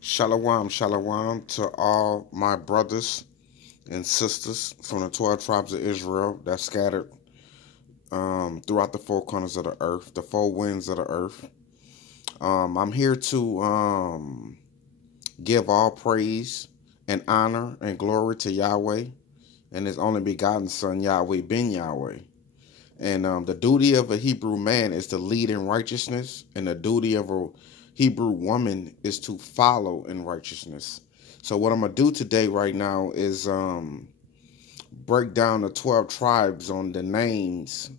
Shalom, shalom to all my brothers and sisters from the 12 tribes of Israel that scattered throughout the four corners of the earth, the four winds of the earth. I'm here to give all praise and honor and glory to Yahweh and His only begotten Son, Yahweh ben Yahweh. And the duty of a Hebrew man is to lead in righteousness, and the duty of a Hebrew woman is to follow in righteousness. So what I'm going to do today right now is break down the 12 tribes on the names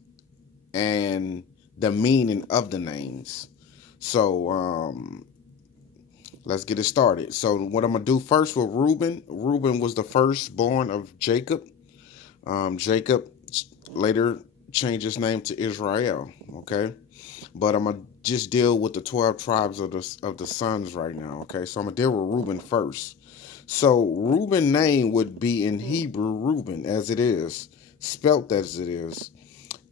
and the meaning of the names. So let's get it started. So what I'm going to do first with Reuben. Reuben was the firstborn of Jacob. Jacob later changed his name to Israel, okay? But I'm going to just deal with the 12 tribes of the sons right now, okay? So I'm going to deal with Reuben first. So Reuben name would be in Hebrew Reuben, as it is, spelt as it is.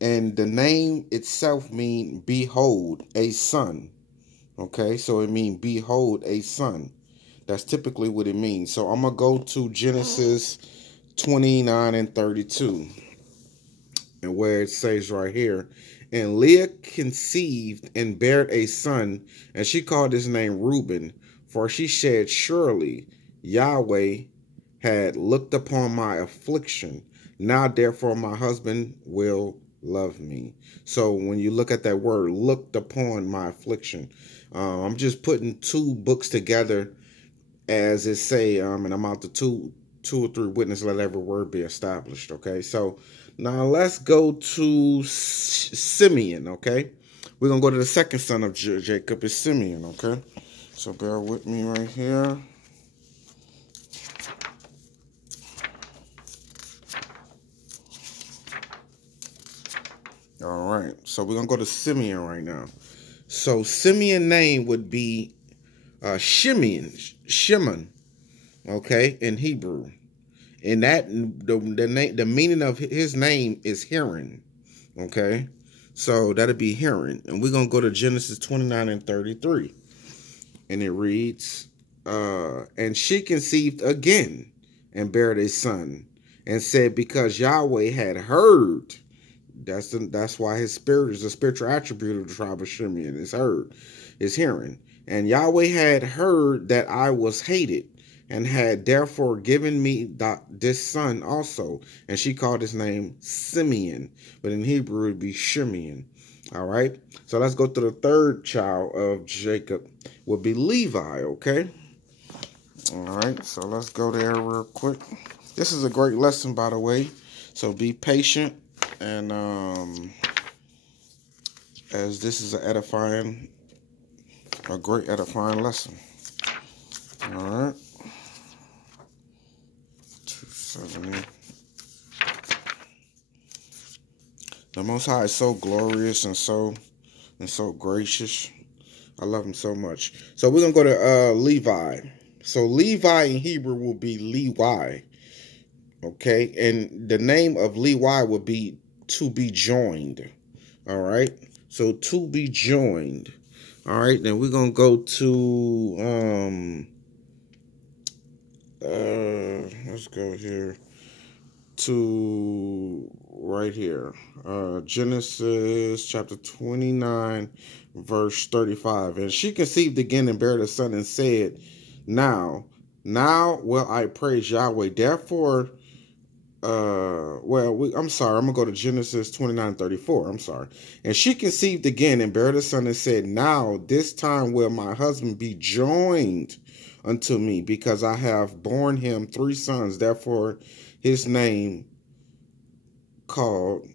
And the name itself mean behold, a son, okay? So it means behold, a son. That's typically what it means. So I'm going to go to Genesis 29 and 32. And where it says right here, and Leah conceived and bare a son, and she called his name Reuben, for she said, surely Yahweh had looked upon my affliction. Now therefore my husband will love me. So when you look at that word, looked upon my affliction, I'm just putting two books together as it say, and I'm out to two or three witnesses, let every word be established. Okay, so now let's go to Simeon. Okay, we're gonna go to the second son of Jacob, is Simeon. Okay, so bear with me right here. All right, so we're gonna go to Simeon right now. So Simeon name would be Shimon, okay, in Hebrew. And that the meaning of his name is hearing. Okay, so that'll be hearing. And we're gonna go to Genesis 29 and 33. And it reads, and she conceived again and bare a son, and said, because Yahweh had heard. That's why his spirit is a spiritual attribute of the tribe of Simeon. Is heard, is hearing. And Yahweh had heard that I was hated, and had therefore given me this son also. And she called his name Simeon, but in Hebrew it would be Shimeon. All right, so let's go to the third child of Jacob, would be Levi. Okay, all right, so let's go there real quick. This is a great lesson, by the way, so be patient. And as this is a great edifying lesson. All right, 270. The Most High is so glorious and so gracious. I love him so much. So we're gonna go to Levi. So Levi in Hebrew will be Lewi. Okay, and the name of Lewi would be to be joined. All right, so to be joined. All right, then we're gonna go to let's go here to right here, Genesis chapter 29 verse 35. And she conceived again and bare a son, and said, now will I praise Yahweh. Therefore I'm sorry, I'm gonna go to Genesis 29:34. I'm sorry. And she conceived again and bare a son, and said, now this time will my husband be joined unto me, because I have borne him 3 sons. Therefore his name called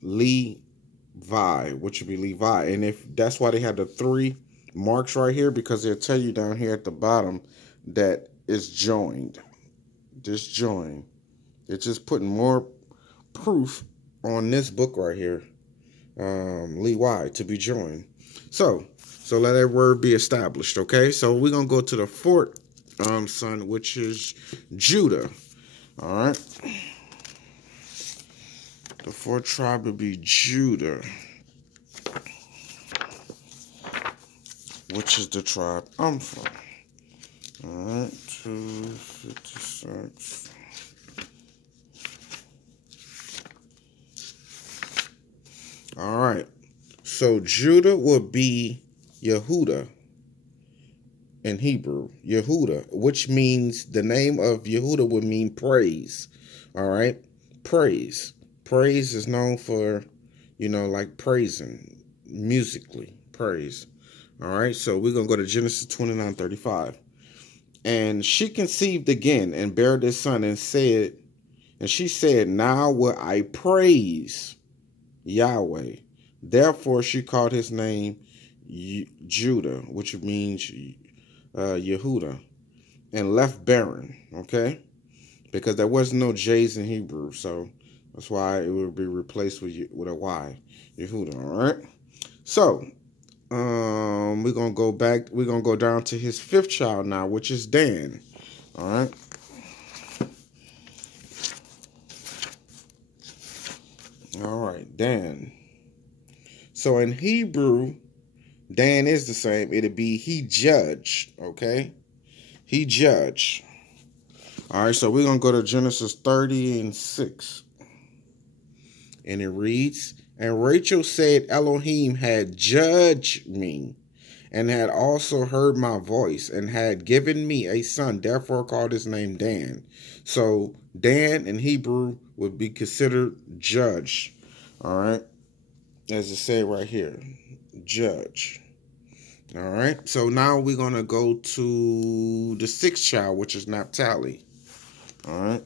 Levi, which would be Levi. And if that's why they had the 3 marks right here, because they'll tell you down here at the bottom that it's joined. Just joined. It's just putting more proof on this book right here, Levi, to be joined. So let that word be established, okay? So we're going to go to the fourth son, which is Judah, all right? The fourth tribe would be Judah, which is the tribe I'm from. All right, 256. All right. So Judah would be Yehuda in Hebrew. Yehuda, which means the name of Yehuda would mean praise. All right. Praise. Praise is known for, like praising musically. Praise. All right. So we're going to go to Genesis 29:35. And she conceived again and bare this son and she said, now will I praise Yahweh. Therefore she called his name Judah, which means Yehuda, and left barren, okay? Because there was no J's in Hebrew, so that's why it would be replaced with a Y, Yehuda, all right? So, we're going to go back, we're going to go down to his fifth child now, which is Dan, all right? All right, Dan. So in Hebrew, Dan is the same. It'd be he judged, okay? He judged. All right, so we're going to go to Genesis 30:6. And it reads, and Rachel said, Elohim had judged me and had also heard my voice and had given me a son. Therefore called his name Dan. So Dan in Hebrew would be considered judge. All right. As it said right here, judge. All right. So now we're going to go to the sixth child, which is Naphtali. All right.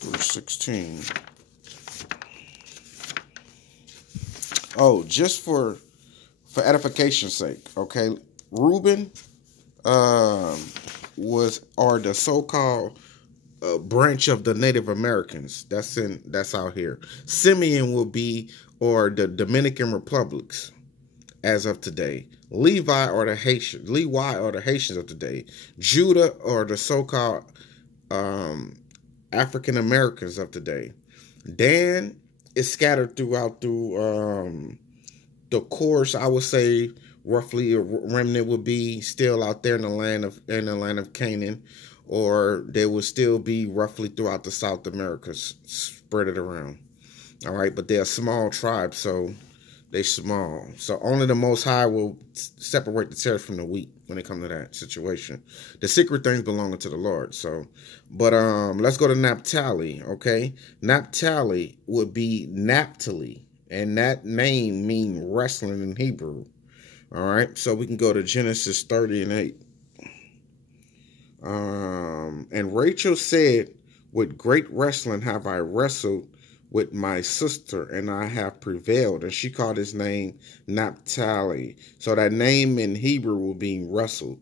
Verse 16. Oh, just for edification's sake, okay. Reuben was the so-called branch of the Native Americans. That's out here. Simeon will be the Dominican Republics as of today. Levi are the Haitians of today. Judah are the so-called African Americans of today. Dan is scattered throughout the course. I would say roughly a remnant would be still out there in the land of Canaan, or they would still be roughly throughout the South Americas, spread it around. All right, but they're a small tribe, so they small. So only the Most High will separate the tares from the wheat when it comes to that situation. The secret things belonging to the Lord. So, but let's go to Naphtali. Okay, Naphtali would be Naphtali, and that name means wrestling in Hebrew. All right, so we can go to Genesis 30:8. And Rachel said, with great wrestling have I wrestled with my sister, and I have prevailed. And she called his name Naphtali. So that name in Hebrew will be wrestled.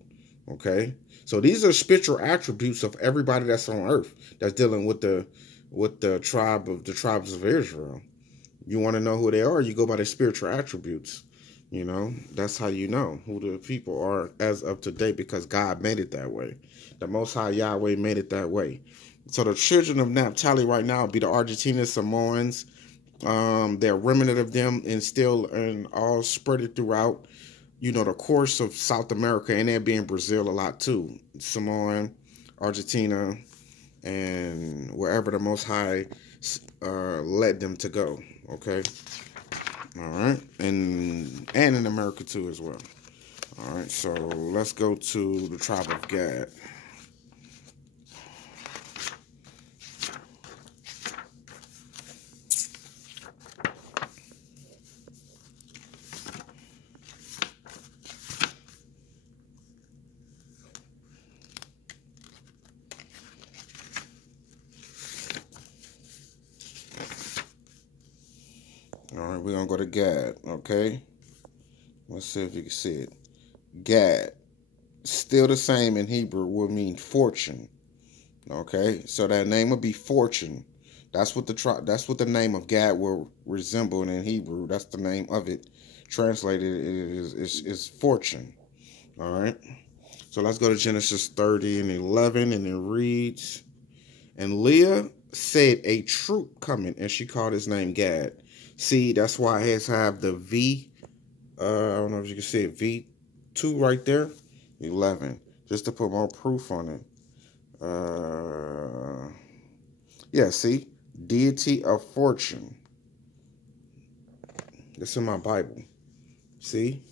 Okay, so these are spiritual attributes of everybody that's on earth that's dealing with the tribes of Israel. You want to know who they are, you go by their spiritual attributes. That's how you know who the people are as of today, because God made it that way. The Most High Yahweh made it that way. So the children of Naphtali right now be the Argentinians, Samoans. There are remnant of them and still and all spread it throughout, the course of South America, and there being Brazil a lot too. Samoan, Argentina, and wherever the Most High led them to go. Okay. All right. And in America too as well. All right. So let's go to the tribe of Gad. All right, we're going to go to Gad, okay? Let's see if you can see it. Gad, still the same in Hebrew, will mean fortune, okay? So that name would be fortune. That's what the name of Gad will resemble in Hebrew. That's the name of it. Translated is fortune, all right? So let's go to Genesis 30:11, and it reads, and Leah said, a troop coming, and she called his name Gad. See, that's why it has to have the V. I don't know if you can see it. V2 right there. 11. just to put more proof on it. Yeah, see? Deity of fortune. It's in my Bible. See?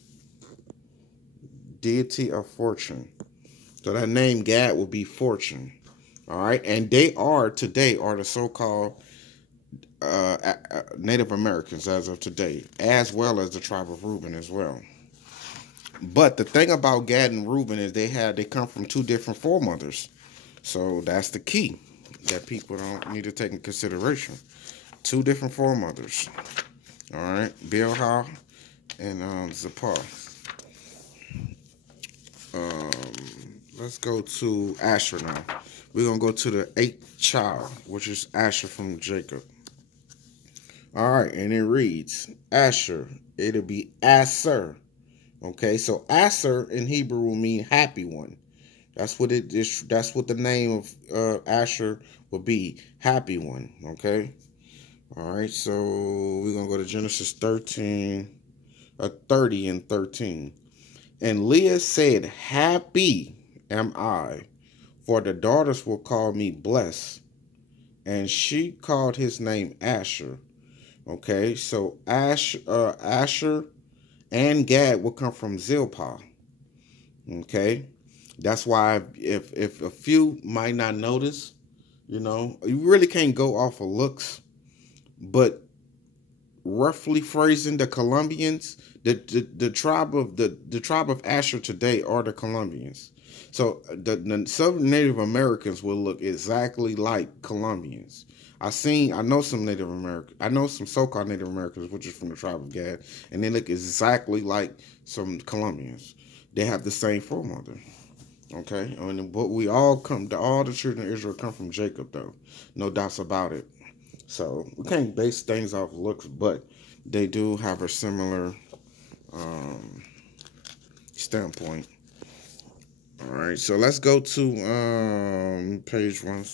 Deity of fortune. So that name Gad will be fortune. All right. And they are today are the so-called Native Americans as of today, as well as the tribe of Reuben as well. But the thing about Gad and Reuben is they come from two different foremothers. So that's the key that people don't need to take in consideration. Two different foremothers. All right. Bilhah and Zippah. Let's go to Asher now. We're going to go to the 8th child, which is Asher from Jacob. All right, and it reads, Asher. It'll be Aser. Okay, so Aser in Hebrew will mean happy one. That's what it is. That's what the name of Asher will be, happy one. Okay. All right, so we're going to go to Genesis 30 and 13. And Leah said, happy am I, for the daughters will call me blessed. And she called his name Asher. Okay, so Asher and Gad will come from Zilpah. Okay, that's why if a few might not notice, you really can't go off of looks, but roughly phrasing, the Colombians, the tribe of Asher today are the Colombians. So the Southern Native Americans will look exactly like Colombians. I know some Native Americans. I know some so-called Native Americans, which is from the tribe of Gad, and they look exactly like some Colombians. They have the same foremother. Okay, but all the children of Israel come from Jacob, though. No doubts about it. So we can't base things off looks, but they do have a similar standpoint. All right, so let's go to page 1.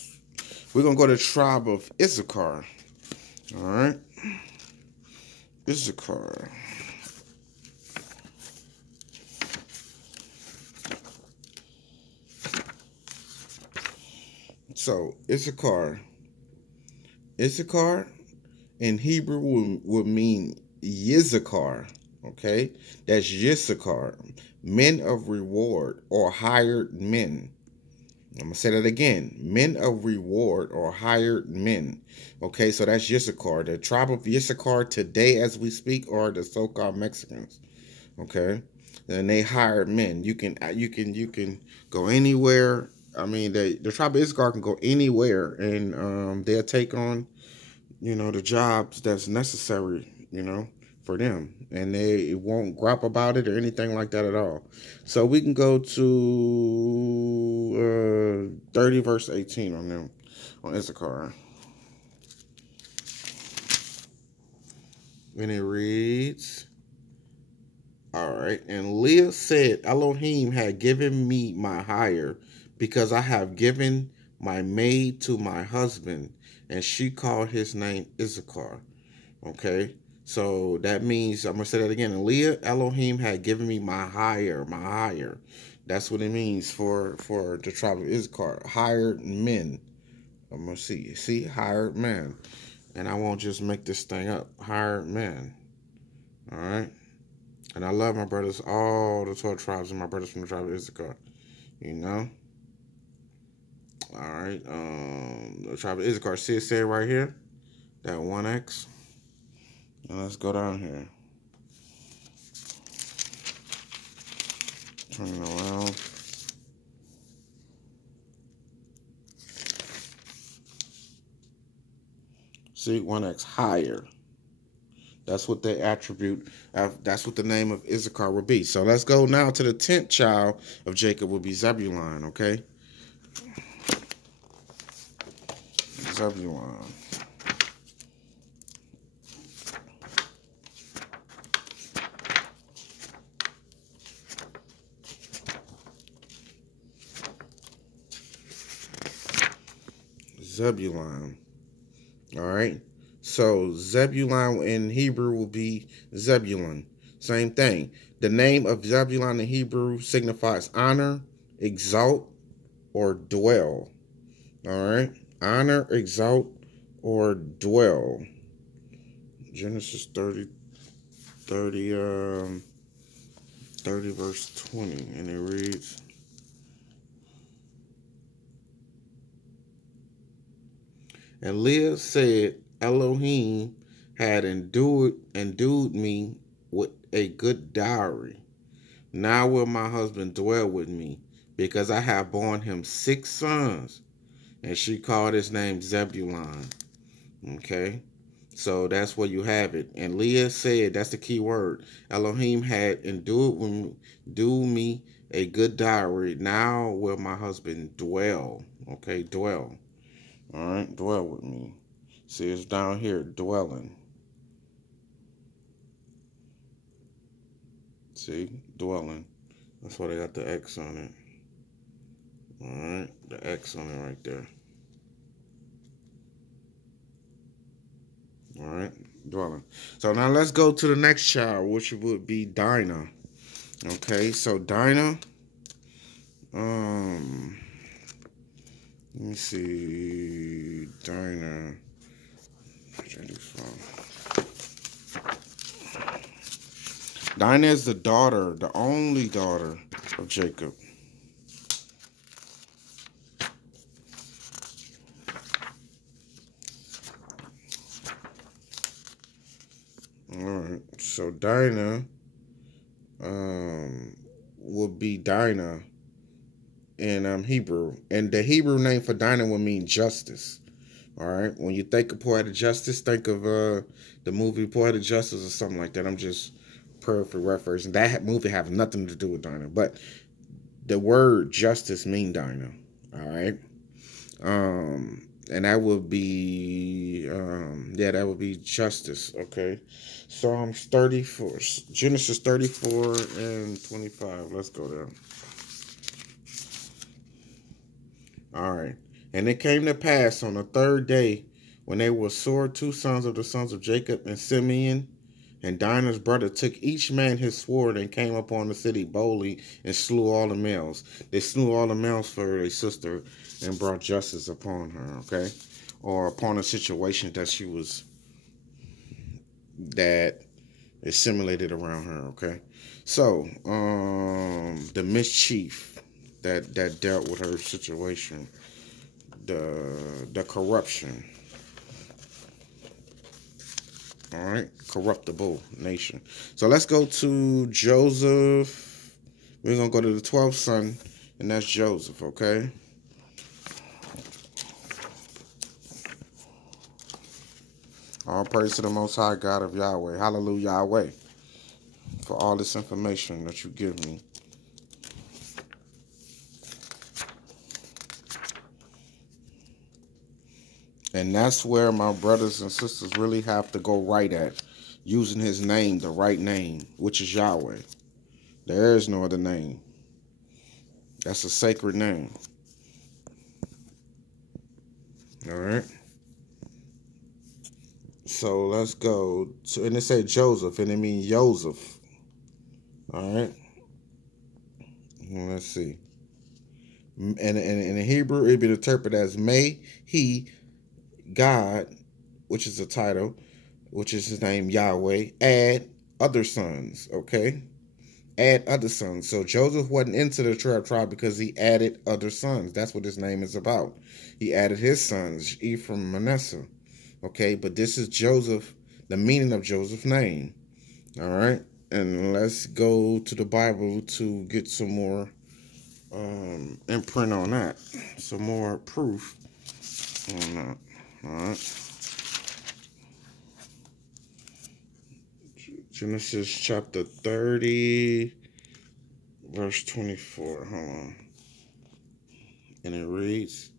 We're going to go to the tribe of Issachar. All right. Issachar. So, Issachar in Hebrew would mean Yizakar. Okay? That's Yissachar. Men of reward or hired men. I'm going to say that again. Men of reward or hired men. Okay, so that's Issachar. The tribe of Issachar today as we speak are the so-called Mexicans. Okay? And they hired men. You can go anywhere. I mean, the tribe of Issachar can go anywhere and they'll take on, the jobs that's necessary, for them, and they won't grap about it or anything like that at all. So we can go to 30 verse 18 on them, on Issachar. And it reads, all right, and Leah said, Elohim had given me my hire, because I have given my maid to my husband, and she called his name Issachar. Okay. So that means, I'm going to say that again. And Leah, Elohim had given me my hire. That's what it means for the tribe of Issachar. Hired men. I'm going to see, hired men. And I won't just make this thing up. Hired men. All right. And I love my brothers, all the 12 tribes, and my brothers from the tribe of Issachar. All right. The tribe of Issachar, see it say right here? That 1X. Now let's go down here. Turn it around. See, 1X higher. That's what they attribute. That's what the name of Issachar will be. So let's go now to the 10th child of Jacob will be Zebulun, okay? Zebulun. Zebulun. All right. So Zebulun in Hebrew will be Zebulun. Same thing. The name of Zebulun in Hebrew signifies honor exalt, or dwell. All right. Honor, exalt, or dwell. Genesis 30 verse 20. And it reads, and Leah said, Elohim had endued me with a good dowry. Now will my husband dwell with me, because I have borne him 6 sons. And she called his name Zebulun. Okay? So that's where you have it. And Leah said, that's the key word, Elohim had endured me a good dowry. Now will my husband dwell. Okay, dwell. All right, dwell with me. See, it's down here, dwelling. See, dwelling. That's why they got the X on it. All right, the X on it right there. All right, dwelling. So now let's go to the next child, which would be Dinah. Okay, so Dinah. Let me see. Dinah. Dinah is the daughter, the only daughter of Jacob. All right, so Dinah would be Dinah in Hebrew, and the Hebrew name for Dinah would mean justice. All right, when you think of Poetic Justice, think of the movie Poetic Justice or something like that. I'm just perfect reference, and that movie have nothing to do with Dinah, but the word justice mean Dinah. All right, and that would be that would be justice. Okay, Psalms 34, Genesis 34 and 25. Let's go there. All right. And it came to pass on the 3rd day, when they were sore, 2 sons of the sons of Jacob, and Simeon and Dinah's brother took each man his sword and came upon the city boldly and slew all the males. They slew all the males for their sister and brought justice upon her, okay? Or upon a situation that is simulated around her, okay? So, the mischief that dealt with her situation, the corruption, all right, corruptible nation. So let's go to Joseph. We're gonna go to the 12th son, and that's Joseph, okay? All praise to the Most High God of Yahweh. Hallelujah, Yahweh, for all this information that you give me. And that's where my brothers and sisters really have to go right at, using his name, the right name, which is Yahweh. There is no other name. That's a sacred name. All right. So let's go to, and it said Joseph, and it means Joseph. All right. Well, let's see. And in Hebrew, it'd be interpreted as may he, God, which is a title, which is his name, Yahweh, add other sons, okay? Add other sons. So Joseph wasn't into the 12 tribe because he added other sons. That's what his name is about. He added his sons, Ephraim, Manasseh, okay? But this is Joseph, the meaning of Joseph's name, all right? And let's go to the Bible to get some more imprint on that, some more proof on that. All right. Genesis chapter 30, verse 24. Hold on. And it reads,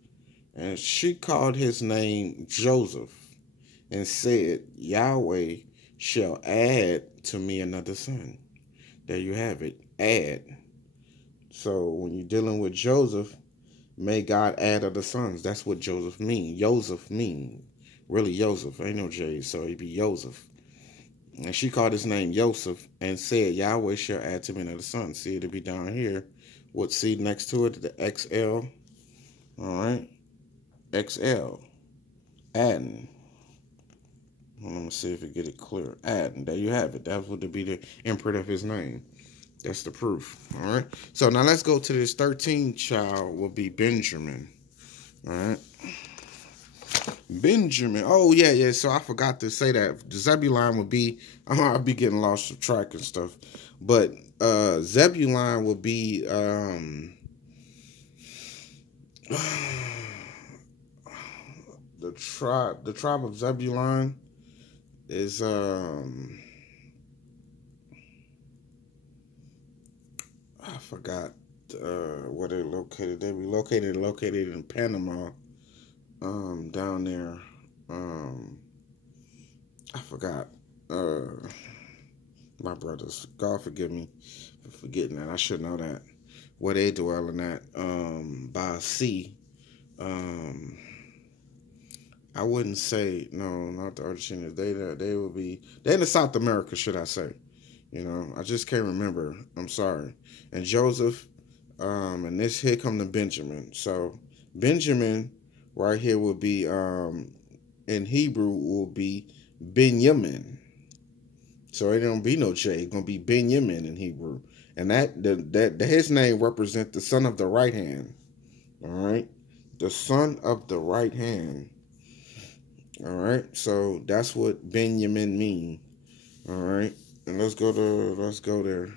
and she called his name Joseph and said, Yahweh shall add to me another son. There you have it. Add. So when you're dealing with Joseph, may God add other sons. That's what Joseph mean. Joseph mean. Really Joseph. Ain't no J, so it'd be Joseph. And she called his name Joseph and said, Yahweh shall add to me another son. See, it'll be down here What C next to it? The XL. All right. XL. Adding. Let me see if we get it clear. Adding. There you have it. That would be the imprint of his name. That's the proof. All right. So now let's go to this 13th child. Will be Benjamin. All right. Benjamin. Oh yeah. So I forgot to say that the Zebulon would be. I'll be getting lost of track and stuff, but Zebulon will be. The tribe of Zebulon is I forgot where they're located. They be located in Panama. Down there. I forgot. My brothers. God forgive me for forgetting that. I should know that. Where they dwelling at. By sea. I wouldn't say no, not the Argentinians. They would be they're in South America, should I say? You know, I just can't remember. I'm sorry. And Joseph, and this here come to Benjamin. So Benjamin right here will be in Hebrew will be Benjamin. So it don't be no J. It's gonna be Benjamin in Hebrew, and that his name represents the son of the right hand. All right, the son of the right hand. All right, so that's what Benjamin mean. All right, and let's go there.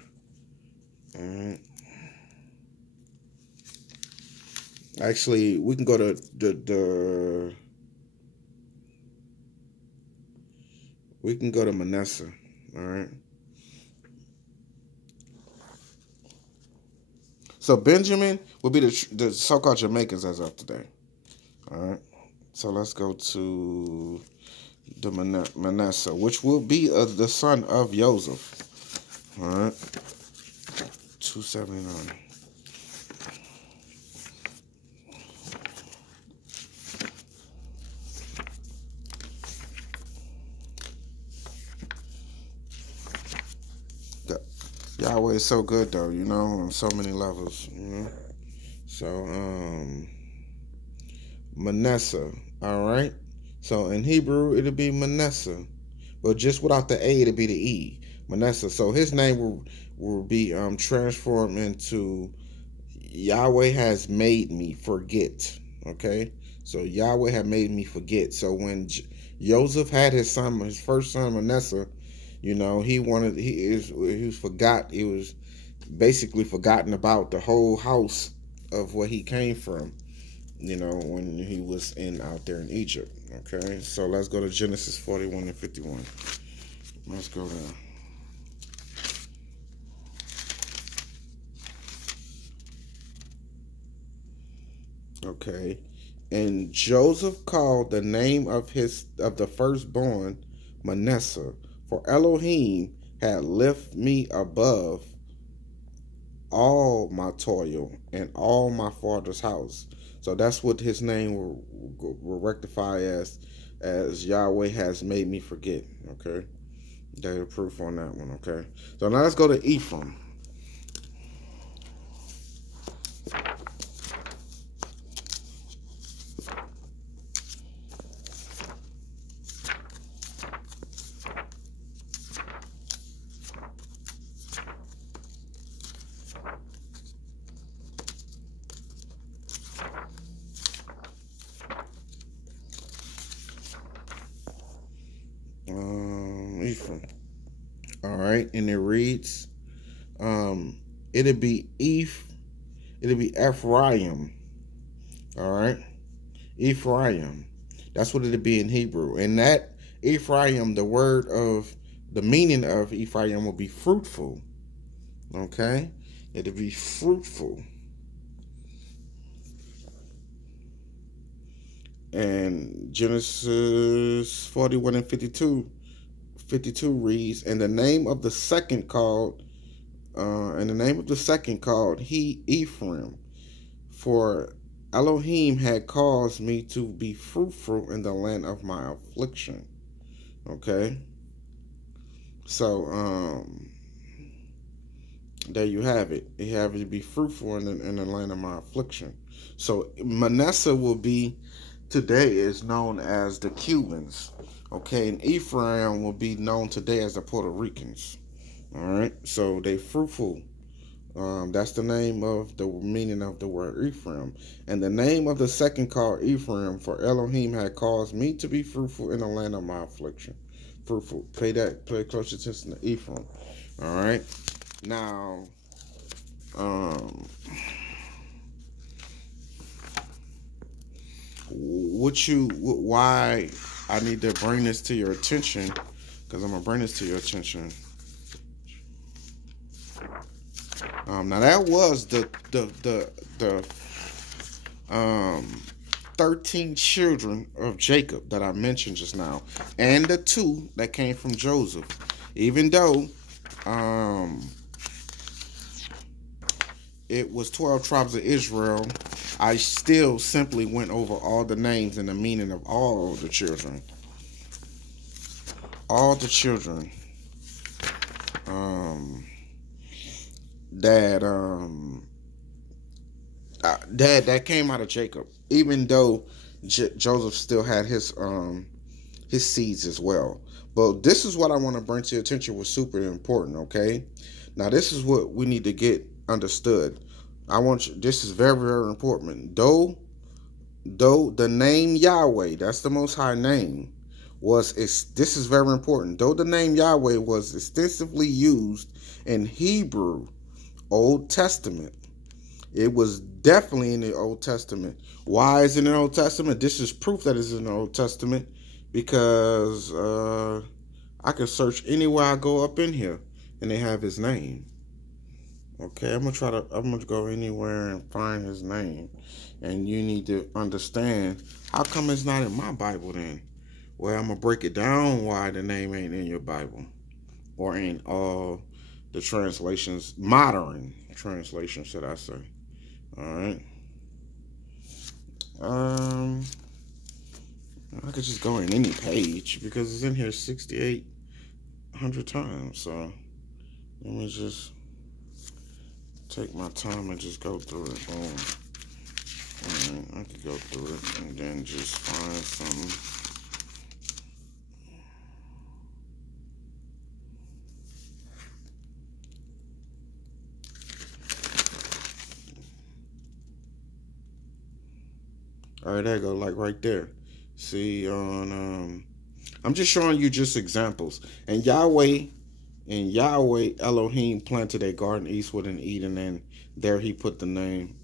All right. Actually, we can go to we can go to Manasseh. All right. So Benjamin will be the so-called Jamaicans as of today. All right. So let's go to the Manasseh, which will be the son of Joseph. All right. 279. Yahweh is so good though, you know, on so many levels, you know. So Manasseh, all right. So in Hebrew it'll be Manasseh, but just without the A, it'll be the E, Manasseh. So his name will be transformed into Yahweh has made me forget. Okay, so Yahweh had made me forget. So when Joseph had his first son Manasseh, you know, he was forgot. He was basically forgotten about the whole house of where he came from. You know, when he was out there in Egypt. Okay, so let's go to Genesis 41 and 51. Let's go there. Okay, and Joseph called the name of the firstborn Manasseh, for Elohim had lifted me above all my toil and all my father's house. So that's what his name will rectify as Yahweh has made me forget. Okay, there's proof on that one. Okay, so now let's go to Ephraim. Ephraim. All right, and it reads, it'll be Ephraim. All right, Ephraim. That's what it'll be in Hebrew. And that Ephraim, the meaning of Ephraim will be fruitful. Okay, it'll be fruitful. And Genesis 41 and 52 reads, and the name of the second called he Ephraim, for Elohim had caused me to be fruitful in the land of my affliction. Okay, so There you have it. You have to be fruitful in the land of my affliction. So Manasseh will be today is known as the Cubans. Okay, and Ephraim will be known today as the Puerto Ricans. All right, so they fruitful. That's the name of the meaning of the word Ephraim. And the name of the second called Ephraim, for Elohim had caused me to be fruitful in the land of my affliction. Fruitful. Pay close attention to Ephraim. All right. Now, why I need to bring this to your attention, because I'm gonna bring this to your attention. Now that was the 13 children of Jacob that I mentioned just now, and the 2 that came from Joseph. Even though it was 12 tribes of Israel, I still simply went over all the names and the meaning of all the children. All the children that came out of Jacob, even though Joseph still had his seeds as well. But this is what I want to bring to your attention was super important, okay? Now this is what we need to get understood. This is very, very important. Though the name Yahweh, that's the Most High name, this is very important. Though the name Yahweh was extensively used in Hebrew Old Testament, it was definitely in the Old Testament. Why is it in the Old Testament? This is proof that it's in the Old Testament, because I can search anywhere I go up in here and they have his name. Okay, I'm gonna go anywhere and find his name. And you need to understand, how come it's not in my Bible then? Well, I'm gonna break it down why the name ain't in your Bible, or in all the translations, modern translations, should I say. All right. I could just go in any page because it's in here 6,800 times. So let me just take my time and just go through it. Boom. Alright, I could go through it and then just find something. Alright, there you go, like right there. See, I'm just showing you just examples. And Yahweh Elohim planted a garden eastward in Eden, and there he put the man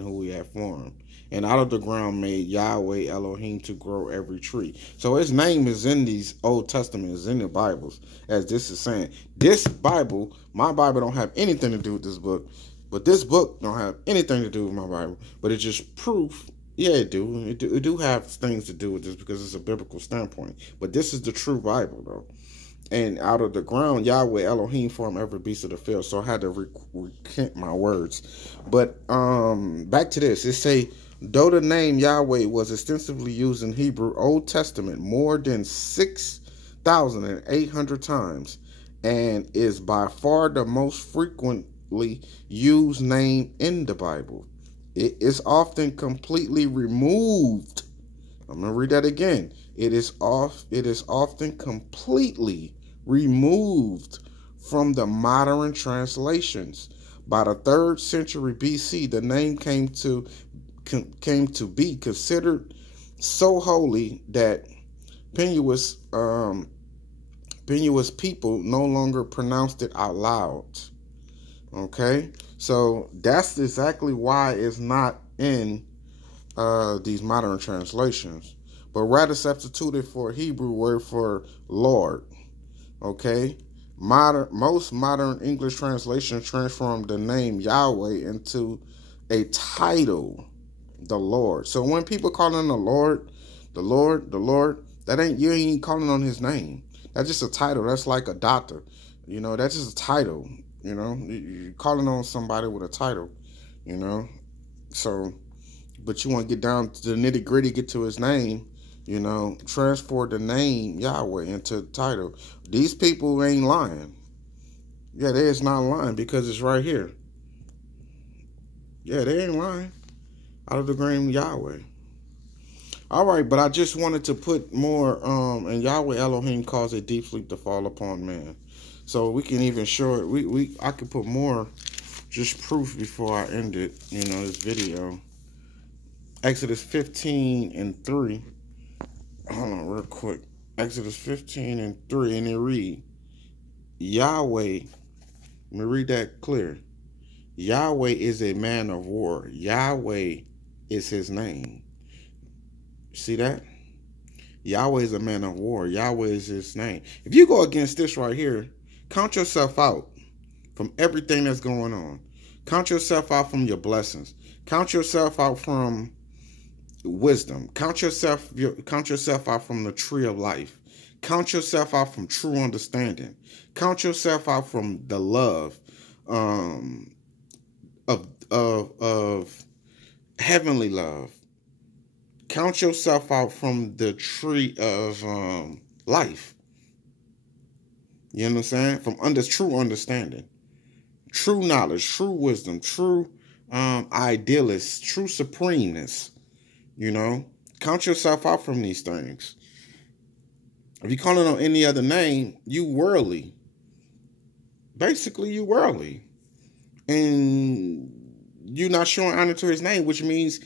who he had formed. And out of the ground made Yahweh Elohim to grow every tree. So his name is in these Old Testament, is in the Bibles, as this is saying. This Bible, my Bible don't have anything to do with this book, but this book don't have anything to do with my Bible. But it's just proof. Yeah, it do have things to do with this, because it's a biblical standpoint. But this is the true Bible, though. And out of the ground, Yahweh Elohim formed every beast of the field. So I had to recant my words. But back to this. It say, though the name Yahweh was extensively used in Hebrew Old Testament more than 6,800 times, and is by far the most frequently used name in the Bible, it is often completely removed. I'm going to read that again. It is often completely removed from the modern translations. By the 3rd century BC, the name came to be considered so holy that penurious people no longer pronounced it out loud. Okay, so that's exactly why it's not in these modern translations, but rather substituted for Hebrew word for Lord. Okay, most modern English translations transform the name Yahweh into a title, the Lord. So when people call on the Lord, that you ain't calling on his name. That's just a title. That's like a doctor. That's just a title. You're calling on somebody with a title. So, but you want to get down to the nitty gritty, get to his name. Transfer the name Yahweh into the title. These people ain't lying. Yeah, they is not lying because it's right here. Yeah, they ain't lying. Out of the green Yahweh. All right, but I just wanted to put more, and Yahweh Elohim caused a deep sleep to fall upon man. So we can even show it. I could put more just proof before I end it, this video. Exodus 15:3. Hold on real quick. Exodus 15:3, and it read, Yahweh, let me read that clear. Yahweh is a man of war. Yahweh is his name. See that? Yahweh is a man of war. Yahweh is his name. If you go against this right here, count yourself out from everything that's going on. Count yourself out from your blessings. Count yourself out from wisdom. Count yourself out from the tree of life. Count yourself out from true understanding. Count yourself out from the love of heavenly love. Count yourself out from the tree of life. You know what I'm saying? From true understanding, true knowledge, true wisdom, true idealist, true supremeness. Count yourself out from these things. If you call it on any other name, you worldly. Basically, you worldly. And you're not showing honor to his name, which means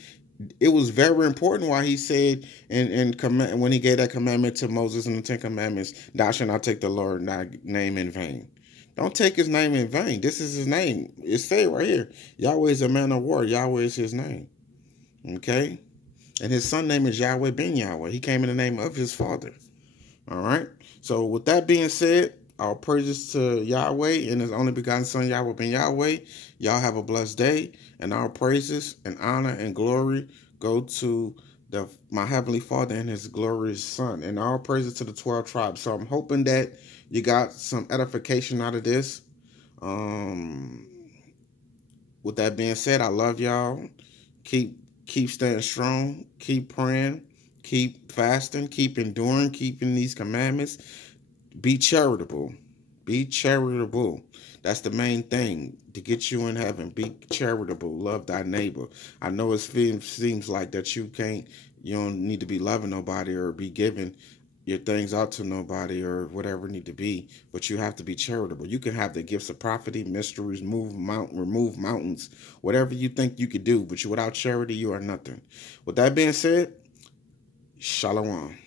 it was very important why he said when he gave that commandment to Moses in the 10 Commandments, thou shalt not take the Lord thy name in vain. Don't take his name in vain. This is his name. It's said right here. Yahweh is a man of war. Yahweh is his name. Okay? And his son name is Yahweh ben Yahweh. He came in the name of his father. All right? So with that being said, our praises to Yahweh and his only begotten son, Yahweh ben Yahweh. Y'all have a blessed day. And our praises and honor and glory go to my heavenly Father and his glorious son. And our praises to the 12 tribes. So I'm hoping that you got some edification out of this. With that being said, I love y'all. Keep staying strong. Keep praying. Keep fasting. Keep enduring. Keeping these commandments. Be charitable. Be charitable. That's the main thing to get you in heaven. Be charitable. Love thy neighbor. I know it seems like that you don't need to be loving nobody or be giving your things out to nobody or whatever it need to be, but you have to be charitable. You can have the gifts of prophecy, mysteries, remove mountains, whatever you think you could do, but without charity, you are nothing. With that being said, Shalom.